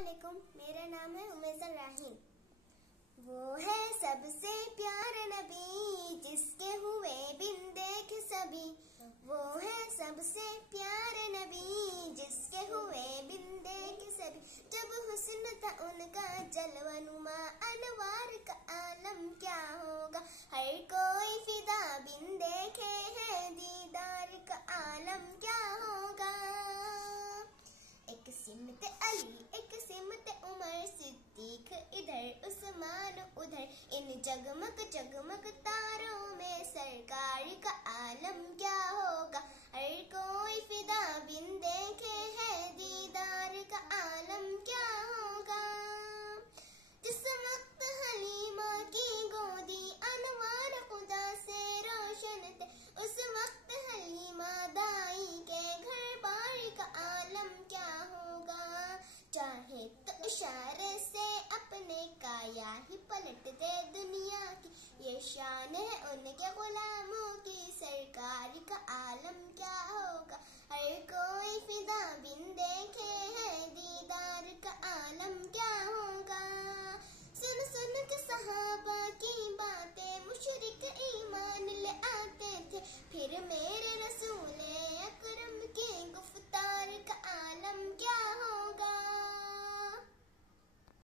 अस्सलामुअलैकुम, मेरा नाम है उमेज़ राहीम। वो है सबसे प्यारा नबी जिसके हुए बिन देख सभी। वो है सबसे प्यारा नबी जिसके हुए बिन देख सभी। जब हुस्न था उनका जलवनुमा अनवार का आलम क्या होगा। हर कोई फिदा बिन देखे है दीदार का आलम क्या होगा। एक सिमत अली एक सिमत उमर सिद्दीक इधर उस्मान उधर। इन जगमग जगमग तारों में सरकार का आलम क्या होगा। हर कोई फिदा बिन देखे है दीदार का आलम क्या होगा। जिस वक्त हलीमा की गोदी अनवार खुदा से रोशन थे, उस वक्त हलीमा दाई के घर बार का आलम क्या होगा। चाहे तो इशारे से अपने काया ही पलट दे दुनिया की, ये शान है उनके गुलाम